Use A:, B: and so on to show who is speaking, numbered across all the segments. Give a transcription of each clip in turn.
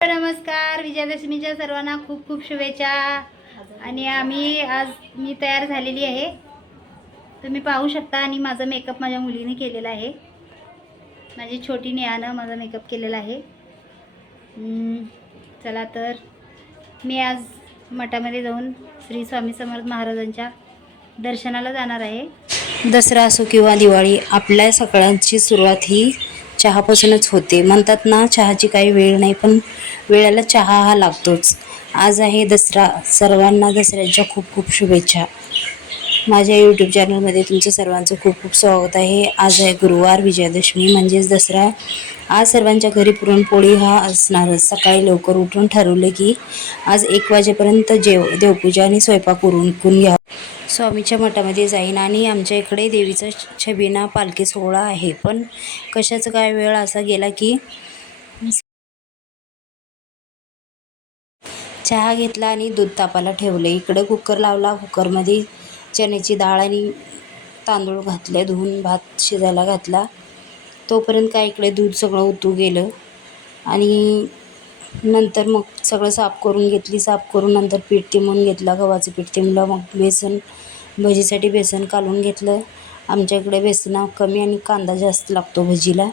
A: नमस्कार विजयादशमीच्या सर्वांना खूप खूप शुभेच्छा. आणि आम्ही आज मी तयार झालेली आहे. तुम्ही पाहू शकता आणि माझा मेकअप माझ्या मुलीने केलेला आहे. माझी छोटी नेहानं माझा मेकअप केलेला आहे. चला तर मी आज मठामध्ये जाऊन श्री स्वामी समर्थ महाराजांच्या दर्शनाला जाणार आहे.
B: दसरा असो किंवा दिवाळी आपल्या सगळ्यांची सुरुवात ही चहापासूनच होते. म्हणतात ना चहाची काही वेळ नाही पण वेळेला चहा हा लागतोच. आज आहे दसरा. सर्वांना दसऱ्याच्या खूप खूप शुभेच्छा. माझ्या यूट्यूब चॅनलमध्ये तुमचं सर्वांचं खूप खूप स्वागत आहे. आज आहे गुरुवार विजयादशमी म्हणजेच दसरा. आज सर्वांच्या घरी पुरणपोळी हा असणारच. सकाळी लवकर उठून ठरवलं की आज एक वाजेपर्यंत जेव देवपूजा आणि स्वयंपाक उरून घ्या. स्वामीच्या मठामध्ये जाईन आणि आमच्या इकडे देवीचा छबिना पालखी सोहळा आहे. पण कशाचा काय वेळ असा गेला की चहा घेतला आणि दूध तापाला ठेवलं. इकडं कुकर लावला. कुकरमध्ये चण्याची डाळ आणि तांदूळ घातले. धुवून भात शिजायला घातला. तोपर्यंत काय इकडे दूध सगळं उतू गेलं. आणि नंतर मग सगळं साफ करून घेतली साफ करून नंतर पीठ तिमून घेतला गव्हाचं पीठ तिमलं मग बेसन भजीसाठी बेसन कालून घेतलं. आमच्या इकडे बेसन कमी आणि कांदा जास्त लागतो भजीला.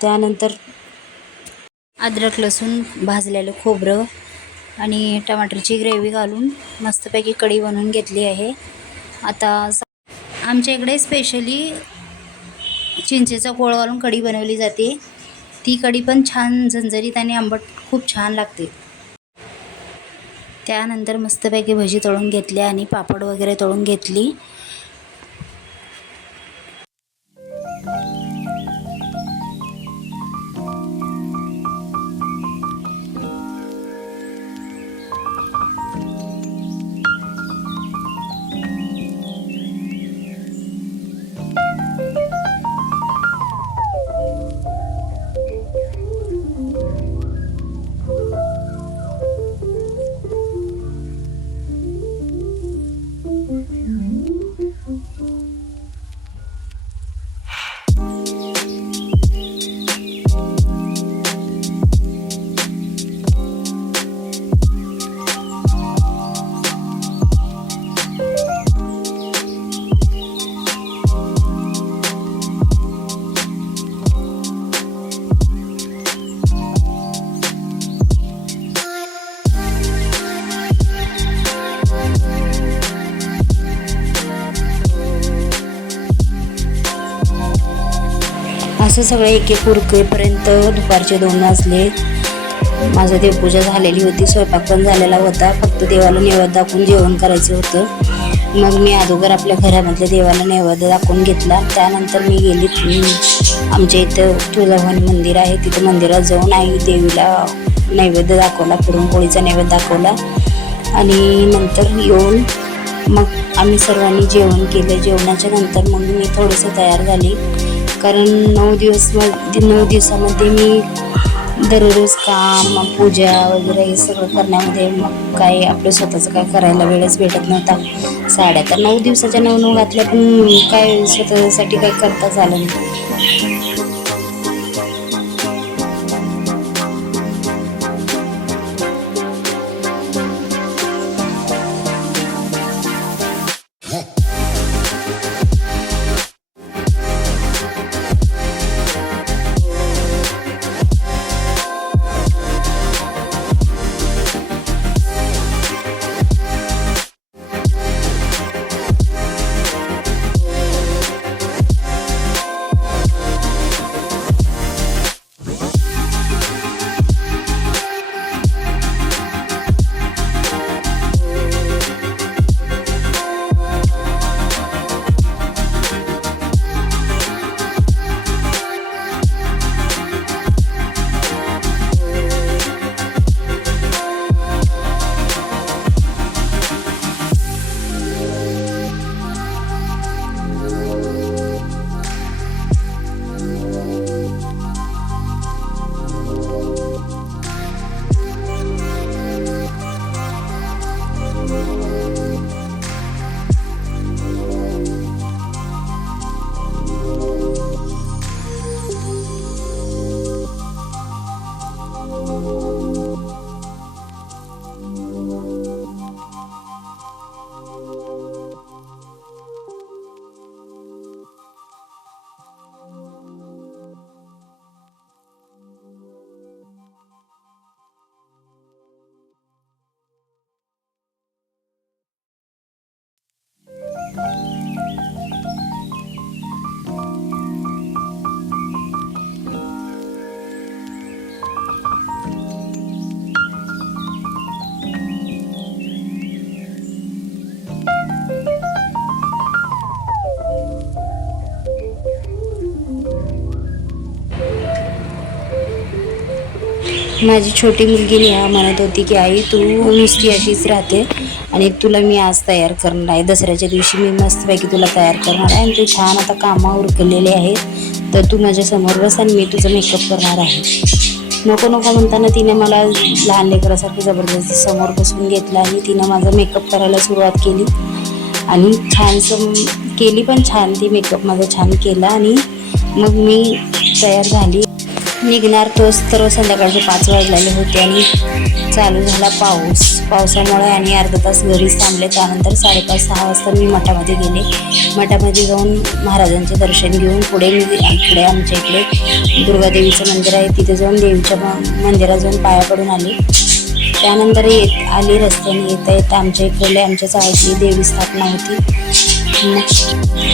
B: त्यानंतर अद्रक लसूण भाजलेलं खोबरं आणि टमाटरची ग्रेव्ही घालून मस्तपैकी कढी बनवून घेतली आहे. आता आमच्या इकडे स्पेशली चिंचेचा कोळ घालून कढी बनवली जाते. ती कढी पण छान झणझणीत आणि आंबट खूप छान लागते. त्यानंतर मस्तपैकी भजी तळून घेतली आणि पापड वगैरे तळून घेतली. असं सगळं एक एक उरकेपर्यंत दुपारचे दोन वाजले. माझं देवपूजा झालेली होती स्वयंपाक पण झालेला होता. फक्त देवाला नैवेद्य दाखवून जेवण करायचं होतं. मग मी अगोदर आपल्या घरामधल्या देवाला नैवेद्य दाखवून घेतला. त्यानंतर मी गेली आमच्या इथं तुळजाभवानी मंदिर आहे. तिथं मंदिरात जाऊन आई देवीला नैवेद्य दाखवला पुरणपोळीचा नैवेद्य दाखवला. आणि नंतर येऊन मग आम्ही सर्वांनी जेवण केलं. जेवणाच्या नंतर मग मी थोडंसं तयार झाली. कारण नऊ दिवस नऊ दिवसामध्ये मी दररोज काम मग पूजा वगैरे हे सगळं करण्यामध्ये मग काही आपलं स्वतःचं काय करायला वेळच भेटत नव्हता. साड्या तर नऊ दिवसाच्या नऊ नऊ घातल्या पण काय स्वतःसाठी काय करताच आलं नाही. माझी छोटी मुलगी नेहा म्हणत होती की आई तू नुसती अशीच राहते आणि तुला मी आज तयार करणार आहे. दसऱ्याच्या दिवशी मी मस्तपैकी तुला तयार करणार आहे आणि तू छान आता कामावर उरकलेले आहे तर तू माझ्यासमोर बस आणि मी तुझं मेकअप करणार आहे. नको नको म्हणताना तिने मला लहान लेकरासारखी जबरदस्ती समोर बसून घेतलं आणि तिनं माझा मेकअप करायला सुरुवात केली. आणि छानसं केली पण छान. ती मेकअप माझा छान केला आणि मग मी तयार झाली. निघणार तोच तर संध्याकाळचे पाच वाजलेले होते आणि चालू झाला पाऊस. पावसामुळे आणि अर्धा तास घरीच थांबले. त्यानंतर साडेपाच सहा वाजता मी मठामध्ये गेले. मठामध्ये जाऊन महाराजांचे दर्शन घेऊन पुढे मी इकडे आमच्या इकडे दुर्गादेवीचं मंदिर आहे. तिथे जाऊन देवीच्या म- मंदिरात जाऊन पाया पडून आले. त्यानंतर येत आली रस्त्याने. येता येता आमच्या इकडे आमच्या चाळीतली देवी स्थापना होती. मग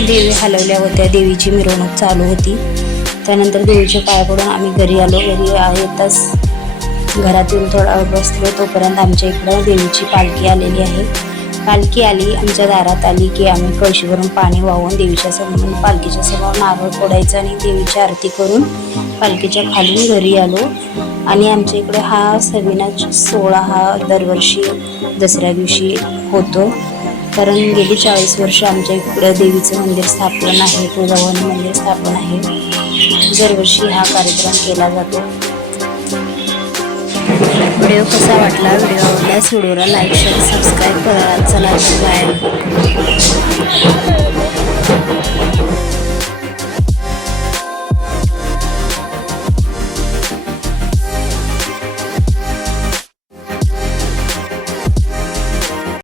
B: देवी हलवल्या होत्या. देवीची मिरवणूक चालू होती. त्यानंतर देवीचे पाया पडून आम्ही घरी आलो. घरी येताच घरातून थोडा बसलो. तोपर्यंत आमच्या इकडं देवीची पालखी आलेली आहे. पालखी आली आमच्या दारात आली की आम्ही कळशीवरून पाणी वाहून देवीच्या समोर पालखीच्या समोर नारळ फोडायचं आणि देवीची आरती करून पालखीच्या खालून घरी आलो. आणि आमच्या इकडे हा सविना सोहळा हा दरवर्षी दसऱ्या दिवशी होतो. कारण गेली चाळीस वर्ष आमच्या इकडं देवीचं मंदिर स्थापन आहे तुळजाभवानी मंदिर स्थापन आहे. दरवर्षी हा कार्यक्रम केला जातो. व्हिडिओ कसा वाटला? व्हिडिओ आवडल्यास व्हिडिओला लाईक शेअर सबस्क्राईब करा चला बाय